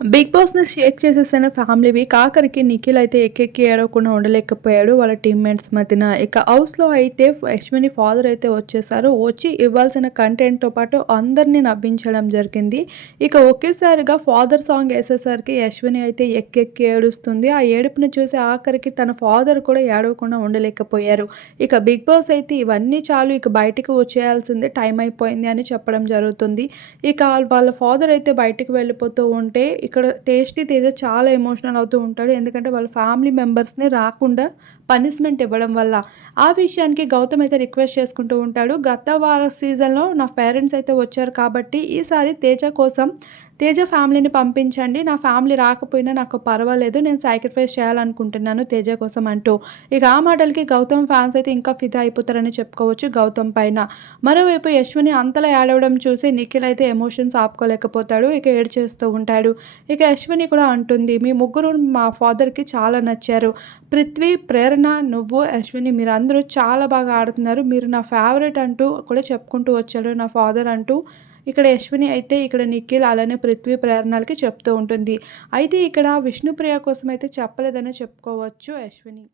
Big బాస్ని Sheikh చేసేసిన family కాకరికి Nikhil అయితే ఎక్కెక్కి ఏడవకుండా ఉండలేకపోయాడు. వాళ్ళ టీమ్మేట్స్ మధ్యన ఇక హౌస్లో అయితే యశ్విని ఫాదర్ అయితే వచ్చేసారు. వచ్చి ఇవ్వాల్సిన కంటెంట్తో పాటు అందరినీ నవ్వించడం జరిగింది. ఇక ఒకేసారిగా ఫాదర్ సాంగ్ వేసేసరికి యశ్విని అయితే ఎక్కెక్కి ఏడుస్తుంది. ఆ ఏడుపుని చూసి ఆఖరికి తన ఫాదర్ కూడా ఏడవకుండా ఉండలేకపోయారు. ఇక బిగ్ బాస్ అయితే ఇవన్నీ చాలు ఇక బయటికి వచ్చేయాల్సిందే టైం అయిపోయింది అని చెప్పడం జరుగుతుంది. ఇక వాళ్ళ ఫాదర్ అయితే బయటికి వెళ్ళిపోతూ ఉంటే ఇక్కడ టేస్టీ తేజ చాలా ఎమోషనల్ అవుతూ ఉంటాడు. ఎందుకంటే వాళ్ళ ఫ్యామిలీ మెంబర్స్ని రాకుండా పనిష్మెంట్ ఇవ్వడం వల్ల. ఆ విషయానికి గౌతమ్ అయితే రిక్వెస్ట్ చేసుకుంటూ ఉంటాడు. గత వార సీజన్లో నా పేరెంట్స్ అయితే వచ్చారు కాబట్టి ఈసారి తేజ కోసం తేజ ఫ్యామిలీని పంపించండి. నా ఫ్యామిలీ రాకపోయినా నాకు పర్వాలేదు. నేను సాక్రిఫైస్ చేయాలనుకుంటున్నాను తేజ కోసం అంటూ. ఇక ఆ మాటలకి గౌతమ్ ఫ్యాన్స్ అయితే ఇంకా ఫిదా అయిపోతారని చెప్పుకోవచ్చు గౌతమ్ పైన. మరోవైపు యశ్విని అంతలా ఏడవడం చూసి నిఖిల్ అయితే ఎమోషన్స్ ఆపుకోలేకపోతాడు. ఇక ఏడ్ చేస్తూ ఉంటాడు. ఇక యశ్విని కూడా అంటుంది మీ ముగ్గురు మా ఫాదర్కి చాలా నచ్చారు. పృథ్వీ ప్రేరణ నువ్వు అశ్విని మీరందరూ చాలా బాగా ఆడుతున్నారు. మీరు నా ఫేవరెట్ అంటూ కూడా చెప్పుకుంటూ వచ్చాడు నా ఫాదర్ అంటూ ఇక్కడ యశ్విని అయితే ఇక్కడ నిఖిల్ అలానే పృథ్వీ ప్రేరణలకి చెప్తూ ఉంటుంది. అయితే ఇక్కడ విష్ణుప్రియ కోసం అయితే చెప్పలేదని చెప్పుకోవచ్చు యశ్విని.